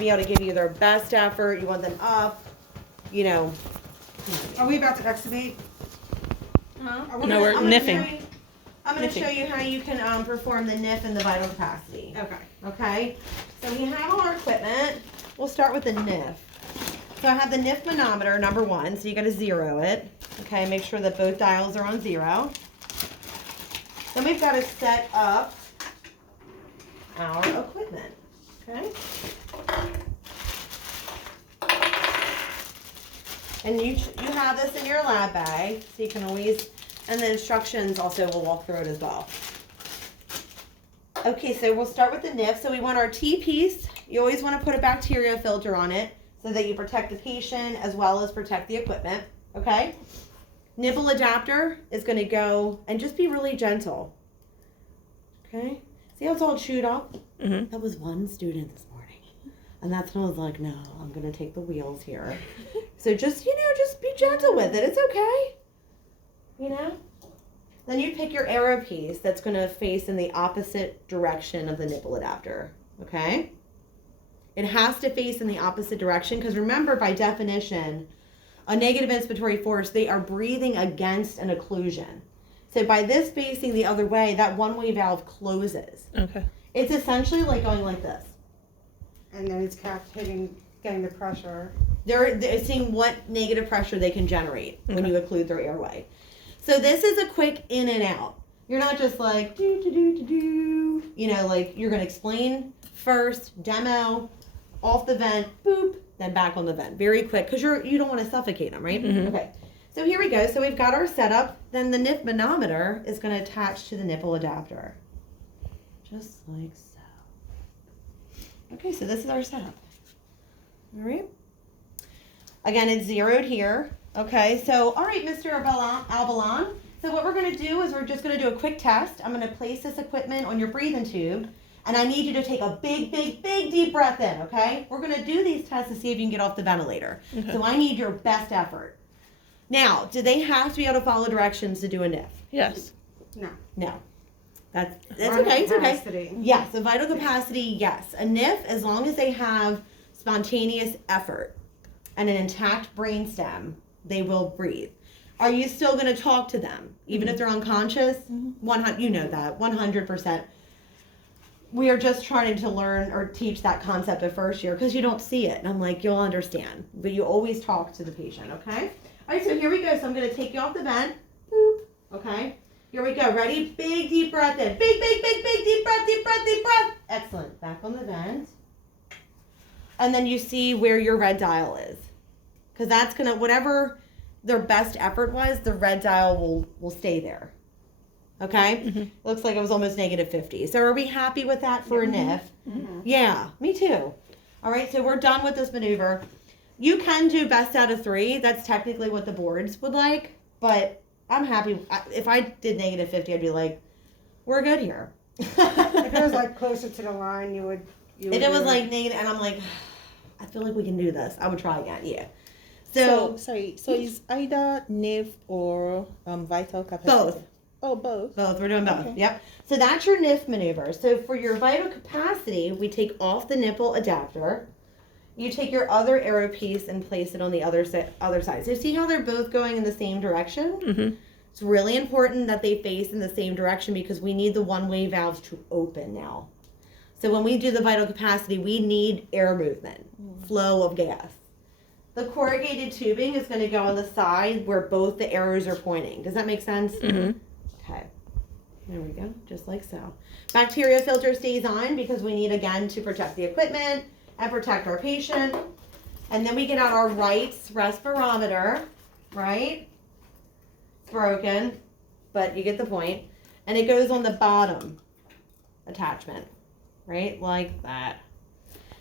be able to give you their best effort. You want them up, you know. Are we about to extubate? Huh? No, we're niffing. I'm going to show you how you can perform the NIF and the vital capacity. Okay. Okay? So we have all our equipment. We'll start with the NIF. So I have the NIF manometer, number 1, so you got to 0 it. Okay, make sure that both dials are on 0. Then we've got to set up our equipment. Okay? And you have this in your lab bag, so you can always, and the instructions also will walk through it as well. Okay, so we'll start with the NIF. So we want our T-piece. You always want to put a bacteria filter on it so that you protect the patient as well as protect the equipment. Okay? Nipple adapter is going to go and just be really gentle. Okay? See how it's all chewed up? Mm-hmm. That was one student this morning. And that's when I was like, no, I'm going to take the wheels here. So just, just be gentle with it. It's okay. Then you pick your arrow piece that's going to face in the opposite direction of the nipple adapter. Okay? It has to face in the opposite direction because remember, by definition, a negative inspiratory force, they are breathing against an occlusion. So by this facing the other way, that one-way valve closes. Okay. It's essentially like going like this. And then it's kept getting the pressure. They're seeing what negative pressure they can generate when you occlude their airway. So this is a quick in and out. You're not just like, do. Like you're going to explain first, demo, off the vent, boop, then back on the vent. Very quick, because you don't want to suffocate them, right? Mm-hmm. Okay. So here we go. So we've got our setup. Then the NIF manometer is going to attach to the nipple adapter. Just like so. Okay, so this is our setup. All right. Again, it's zeroed here. Okay, so, all right, Mr. Albalon. So what we're going to do is we're just going to do a quick test. I'm going to place this equipment on your breathing tube, and I need you to take a big, big, big deep breath in, okay? We're going to do these tests to see if you can get off the ventilator. Okay. So I need your best effort. Now, do they have to be able to follow directions to do a NIF? Yes. No. That's Vital okay, it's okay. capacity. Yes, a vital capacity, yes. A NIF, as long as they have spontaneous effort and an intact brainstem, they will breathe. Are you still going to talk to them, even if they're unconscious? 100, you know that, 100%. We are just trying to learn or teach that concept of first year because you don't see it. And I'm like, you'll understand. But you always talk to the patient, okay? All right, so here we go. So I'm going to take you off the vent. Boop. Okay? Here we go. Ready? Big, deep breath in. Big, big, big, big, deep breath, deep breath, deep breath. Excellent. Back on the vent. And then you see where your red dial is. Because that's going to, whatever their best effort was, the red dial will stay there. Okay? Mm-hmm. Looks like it was almost negative 50. So are we happy with that for a NIF? Mm-hmm. Yeah, me too. All right, so we're done with this maneuver. You can do best out of 3. That's technically what the boards would like. But I'm happy. If I did negative 50, I'd be like, we're good here. If it was like closer to the line, you would If it was like negative, and I'm like, I feel like we can do this, I would try again, yeah. So sorry. So is either NIF or vital capacity? both. Oh, both. Both. We're doing both. Okay. Yep. So that's your NIF maneuver. So for your vital capacity, we take off the nipple adapter. You take your other arrow piece and place it on the other side. So see how they're both going in the same direction? Mm-hmm. It's really important that they face in the same direction because we need the one-way valves to open now. So when we do the vital capacity, we need air movement, flow of gas. The corrugated tubing is going to go on the side where both the arrows are pointing. Does that make sense? Mm-hmm. Okay. There we go, just like so. Bacteria filter stays on because we need, again, to protect the equipment and protect our patient. And then we get out our Wright's respirometer, right? It's broken, but you get the point. And it goes on the bottom attachment, right? Like that.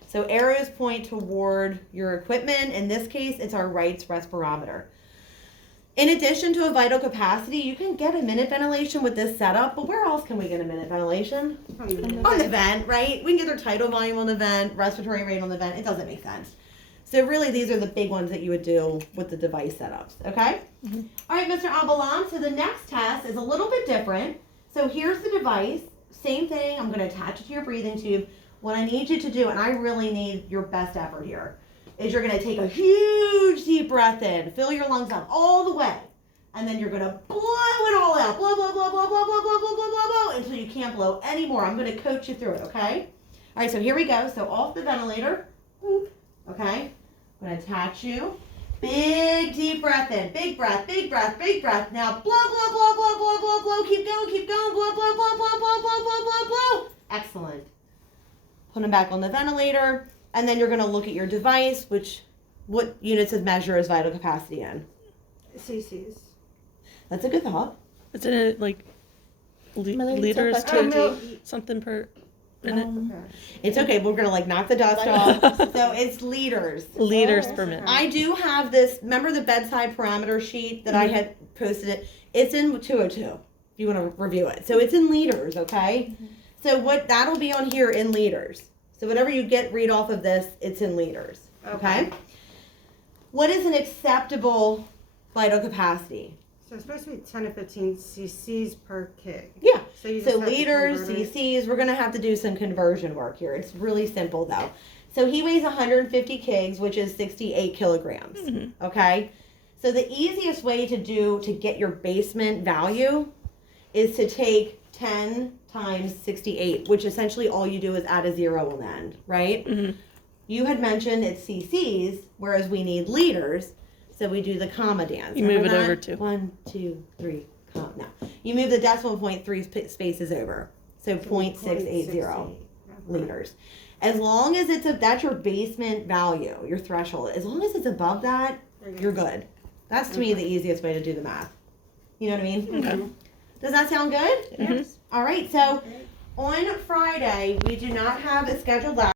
So arrows point toward your equipment. In this case, it's our Wright's respirometer. In addition to a vital capacity, you can get a minute ventilation with this setup, but where else can we get a minute ventilation? On the vent, right? We can get their tidal volume on the vent, respiratory rate on the vent. It doesn't make sense. So really, these are the big ones that you would do with the device setups, okay? Mm-hmm. All right, Mr. Albalon, so the next test is a little bit different. So here's the device. Same thing. I'm going to attach it to your breathing tube. what I need you to do, and I really need your best effort here, is you're gonna take a huge deep breath in, fill your lungs up all the way, and then you're gonna blow it all out, blow, blow, blow, blow, blow, blow, blow, blow, blow, blow, blow, until you can't blow anymore. I'm gonna coach you through it, okay? All right, so here we go. So off the ventilator, whoop, okay? I'm gonna attach you. Big deep breath in, big breath, big breath, big breath. Now blow, blow, blow, blow, blow, blow, blow. Keep going, blow, blow, blow, blow, blow, blow, blow, blow, blow. Excellent. Put them back on the ventilator, and then you're gonna look at your device, what units of measure is vital capacity in? CC's. That's a good thought. Isn't it like Milliliter liters per to kg. something per minute? Okay. It's okay. We're gonna knock the dust off. So it's liters. Liters Oh, per okay. minute. I do have this. Remember the bedside parameter sheet that I had posted it? It's in 202. If you want to review it, so it's in liters. Okay. So what that'll be on here in liters. So whatever you read off of this, it's in liters. Okay. What is an acceptable vital capacity? So it's supposed to be 10 to 15 cc's per kg. Yeah. So you just So have to liters, convert it. cc's, we're gonna have to do some conversion work here. It's really simple though. So he weighs 150 kgs, which is 68 kilograms. Okay. So the easiest way to get your basement value is to take 10 times 68, which essentially all you do is add a zero on the end, right? Mhm. You had mentioned it's cc's, whereas we need liters. So we do the comma dance. You move Remember it over that? to- 1, 2, 3, comma. No. You move the decimal point 3 spaces over. So 0.680 Okay. liters. As long as that's your basement value, your threshold. As long as it's above that, you're good. That's to me the easiest way to do the math. You know what I mean? Okay. Does that sound good? Mhm. All right. So on Friday, we do not have a scheduled lab.